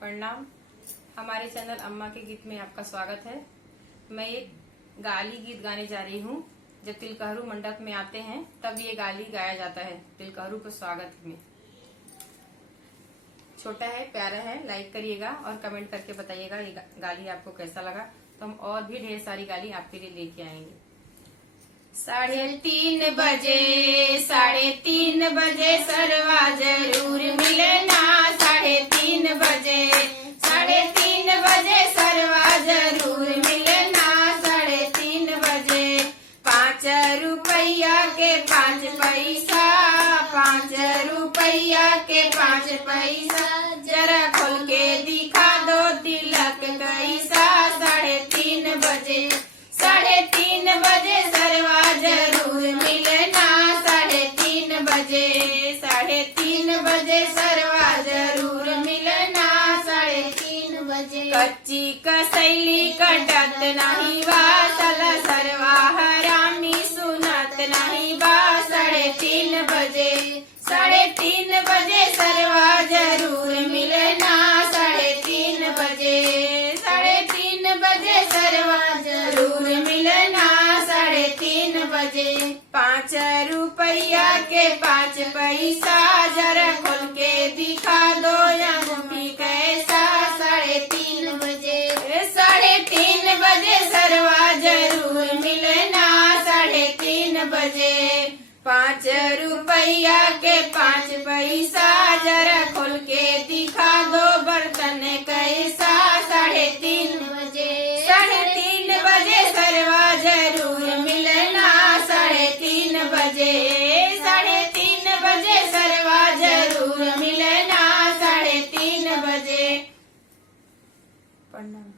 प्रणाम। हमारे चैनल अम्मा के गीत में आपका स्वागत है। मैं एक गाली गीत गाने जा रही हूँ। जब तिलकहरू मंडप में आते हैं तब ये गाली गाया जाता है तिलकहरू को स्वागत में। छोटा है, प्यारा है, लाइक करिएगा और कमेंट करके बताइएगा ये गाली आपको कैसा लगा। तो हम और भी ढेर सारी गाली आपके लिए लेके आएंगे। 3:30 बजे 3:30 बजे सरवा जरूर मिलना। 3:30 बजे 3:30 बजे सरवा जरूर मिलना। 3:30 बजे 5 रुपया के 5 पैसा, 5 रुपया के 5 पैसा, जरा खोल के दिखा दो तिलक कैसा। 3:30 बजे 3:30 बजे सरवा जरूर मिलना। 3:30 बजे 3:30 बजे सरवा जरूर मिलना। 3:30 बजे कच्ची कसैली कटत नहीं बा, साला सरवा हरामी सुनत नहीं बा। 3:30 बजे 3:30 बजे सरवा जरूर मिलना। 3:30 बजे 3:30 बजे सरवा जरूर मिलना। 3:30 बजे 5 रुपया के 5 पैसा, जरा खोल के दिखा दो अंगूठी कैसा। 3:30 बजे 3:30 बजे सरवा जरूर मिलना। 3:30 बजे 5 रुपया के 5 पैसा, जरा खोल के दिखा दो बर्तन कैसा। 3:30 बजे 3:30 बजे सरवा जरूर मिलना। 3:30 बजे 3:30 बजे सरवा जरूर मिलना। 3:30 बजे प्रणाम।